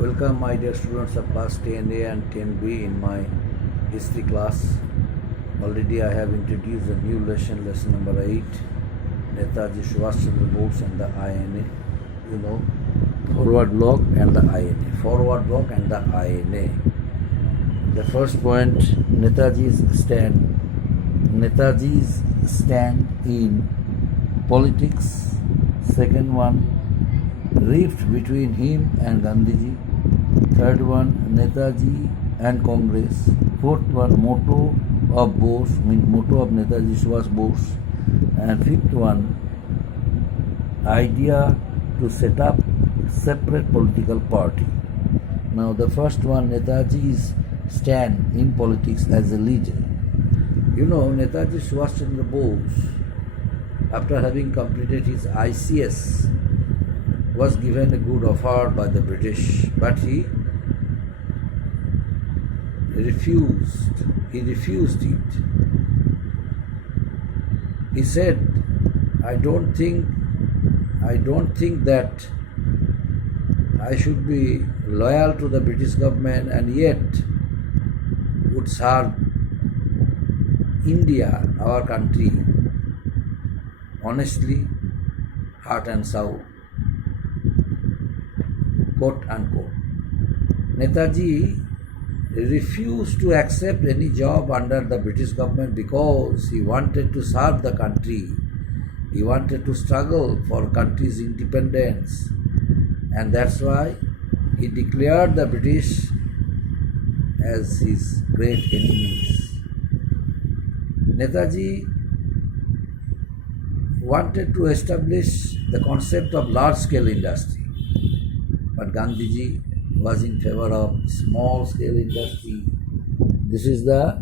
Welcome, my dear students of class 10A and 10B in my history class. Already I have introduced a new lesson, lesson number 8, Netaji Subhash Chandra Bose and the INA. You know, forward block and the INA. Forward block and the INA. The first point, Netaji's stand in politics. Second one, rift between him and Gandhiji. Third one, Netaji and Congress. Fourth one, motto of Bose, means motto of Netaji Subhash Bose. And fifth one, idea to set up separate political party. Now the first one, Netaji's stand in politics as a leader. You know, Netaji Subhash Chandra Bose, after having completed his ICS, was given a good offer by the British, but he refused. He refused it. He said, I don't think that I should be loyal to the British government and yet would serve India, our country, honestly, heart and soul, quote unquote. Netaji refused to accept any job under the British government because he wanted to serve the country. He wanted to struggle for country's independence, and that's why he declared the British as his great enemies. Netaji wanted to establish the concept of large-scale industry, but Gandhiji was in favor of small-scale industry. This is the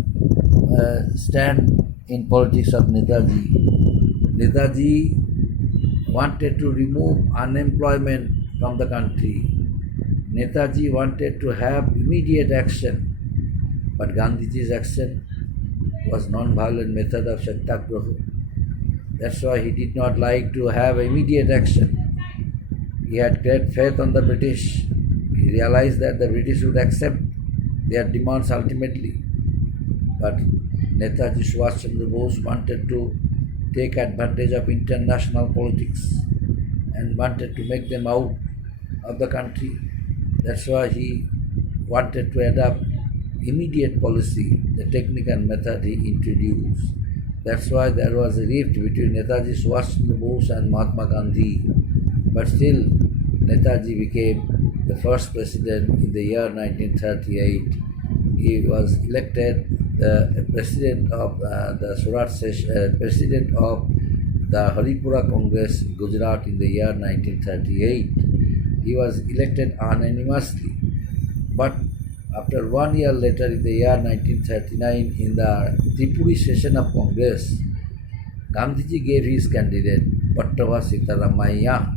stand in politics of Netaji. Netaji wanted to remove unemployment from the country. Netaji wanted to have immediate action, but Gandhiji's action was non-violent method of Satyagraha. That's why he did not like to have immediate action. He had great faith on the British. He realized that the British would accept their demands ultimately. But Netaji Subhash Chandra Bose wanted to take advantage of international politics and wanted to make them out of the country. That's why he wanted to adopt immediate policy, the technique and method he introduced. That's why there was a rift between Netaji Subhash Chandra Bose and Mahatma Gandhi. But still, Netaji became the first president in the year 1938. He was elected the president of the Surat session, president of the Haripura Congress, Gujarat, in the year 1938. He was elected unanimously. But after 1 year later, in the year 1939, in the Tripuri session of Congress, Gandhiji gave his candidate, Pattabha Sitaramaiah,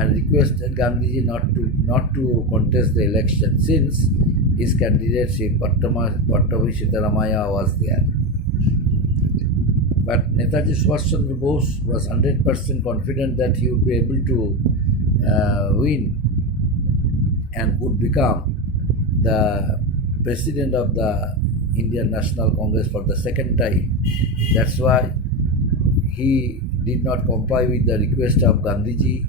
and requested Gandhiji not to contest the election since his candidacy Pattabhi Sitaramaiah was there. But Netaji Subhash Chandra Bose was 100% confident that he would be able to win and would become the president of the Indian National Congress for the second time. That's why he did not comply with the request of Gandhiji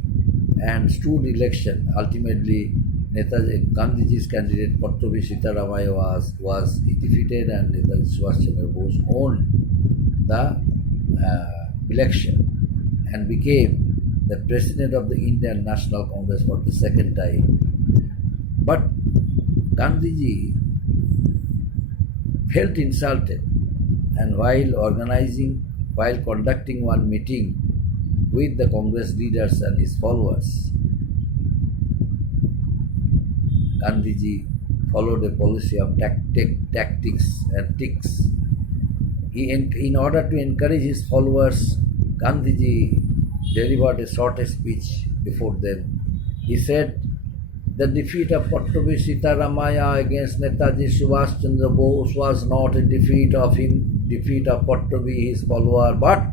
and stood election. Ultimately, Gandhiji's candidate Pattabhi Sitaramaiah was defeated, and Netaji Subhash Chandra Bose won the election and became the president of the Indian National Congress for the second time. But Gandhiji felt insulted, and while conducting one meeting with the Congress leaders and his followers, Gandhiji followed a policy of tactics and tricks. In order to encourage his followers, Gandhiji delivered a short speech before them. He said, the defeat of Pattabhi Sitaramaiah against Netaji Subhash Chandra Bose was not a defeat of Pattabhi, his follower, but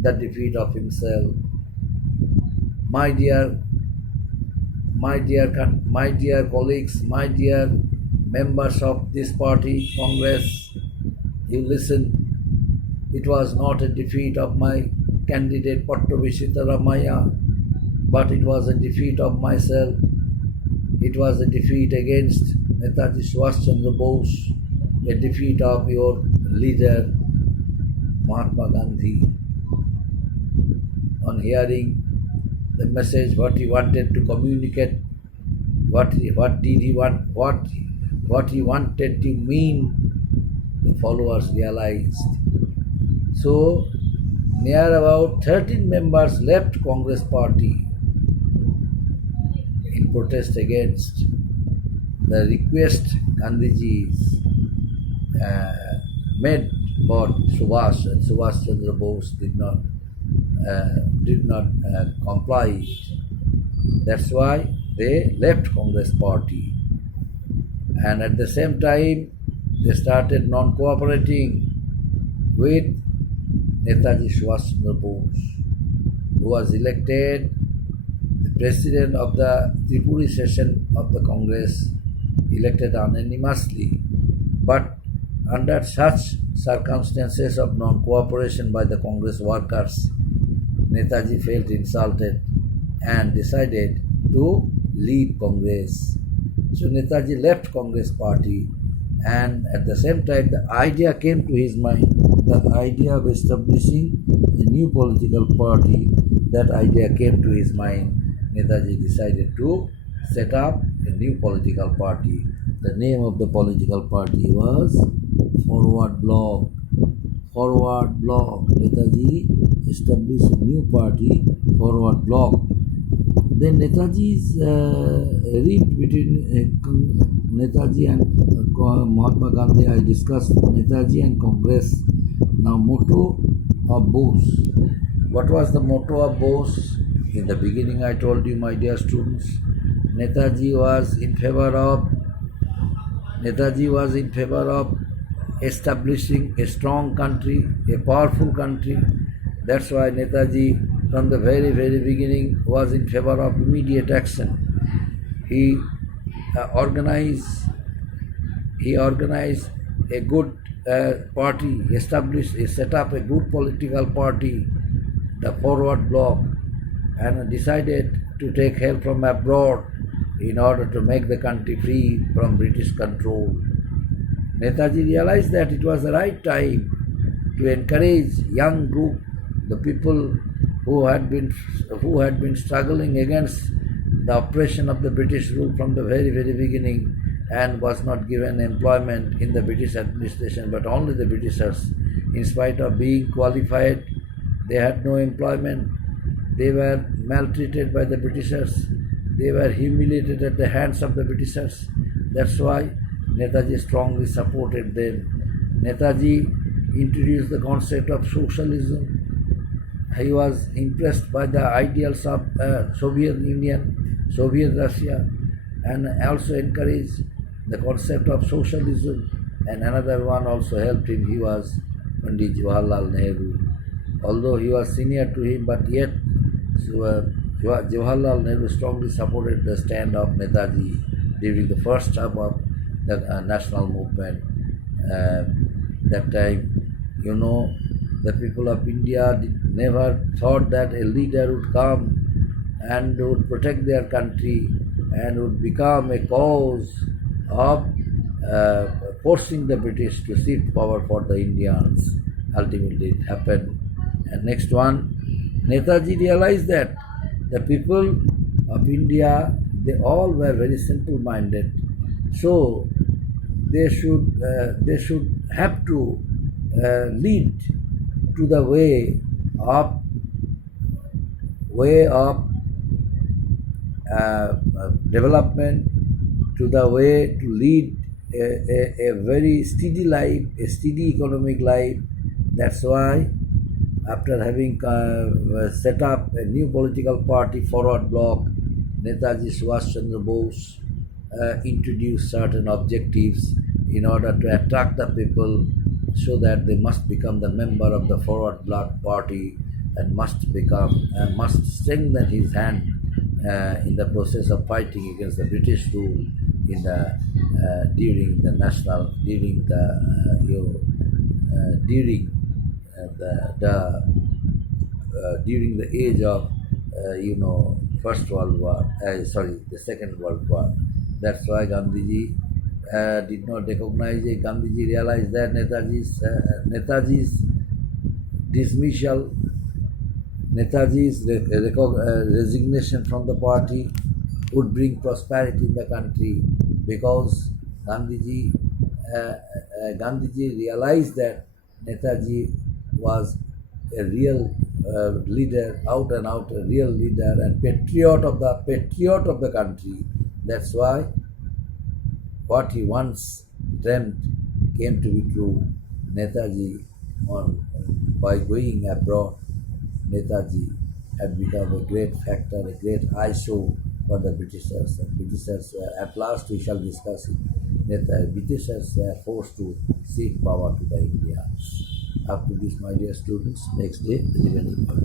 the defeat of himself. My dear my dear colleagues, my dear members of this party, Congress, you listen. It was not a defeat of my candidate Pattabhi Sitaramaya, but it was a defeat of myself. It was a defeat against Netaji Subhash Chandra Bose, a defeat of your leader Mahatma Gandhi. On hearing the message, what he wanted to communicate, what did he want, what he wanted to mean, the followers realized. So, near about 13 members left Congress party in protest against the request Gandhiji's made for Subhash, and Subhash Chandra Bose did not comply. That's why they left Congress party, and at the same time they started non-cooperating with Netaji Subhash Chandra Bose, who was elected the president of the Tripuri session of the Congress, elected unanimously. But under such circumstances of non-cooperation by the Congress workers, Netaji felt insulted and decided to leave Congress. So Netaji left Congress party, and at the same time the idea came to his mind, the idea of establishing a new political party. That idea came to his mind. Netaji decided to set up a new political party. The name of the political party was Forward Bloc. Forward Bloc. Netaji established a new party, Forward Bloc. Then Netaji's read between Netaji and Mahatma Gandhi, I discussed Netaji and Congress. Now, motto of Bose. What was the motto of Bose? In the beginning I told you, my dear students, Netaji was in favor of establishing a strong country, a powerful country. That's why Netaji from the very, very beginning was in favor of immediate action. He organized a good party, set up a good political party, the Forward Bloc, and decided to take help from abroad in order to make the country free from British control. Netaji realized that it was the right time to encourage young group, the people who had been struggling against the oppression of the British rule from the very, very beginning, and was not given employment in the British administration, but only the Britishers. In spite of being qualified, they had no employment. They were maltreated by the Britishers. They were humiliated at the hands of the Britishers. That's why Netaji strongly supported them. Netaji introduced the concept of socialism. He was impressed by the ideals of Soviet Union, Soviet Russia, and also encouraged the concept of socialism. And another one also helped him. He was Pandit Jawaharlal Nehru. Although he was senior to him, but yet Jawaharlal Nehru strongly supported the stand of Netaji during the first term of the national movement. That time, the people of India never thought that a leader would come and would protect their country and would become a cause of forcing the British to shift power for the Indians. Ultimately it happened. And next one, Netaji realized that the people of India, they all were very simple-minded. So they should have to lead to the way of development, to the way to lead a very steady life, a steady economic life. That's why, after having set up a new political party, Forward Bloc, Netaji Subhash Chandra Bose introduced certain objectives in order to attract the people, so that they must become the member of the Forward Bloc party and must strengthen his hand in the process of fighting against the British rule in the during the national during the during during the age of First World War, the Second World War. That's why Gandhiji did not recognize it. Gandhiji realized that Netaji's dismissal, Netaji's resignation from the party would bring prosperity in the country, because Gandhiji realized that Netaji was a real leader, out and out a real leader and patriot of the country. That's why what he once dreamt came to be true. Netaji, by going abroad, Netaji had become a great factor, a great eyesore for the Britishers. And Britishers, at last we shall discuss it, that the Britishers were forced to cede power to the Indians. Up to this, my dear students, next day, the remaining.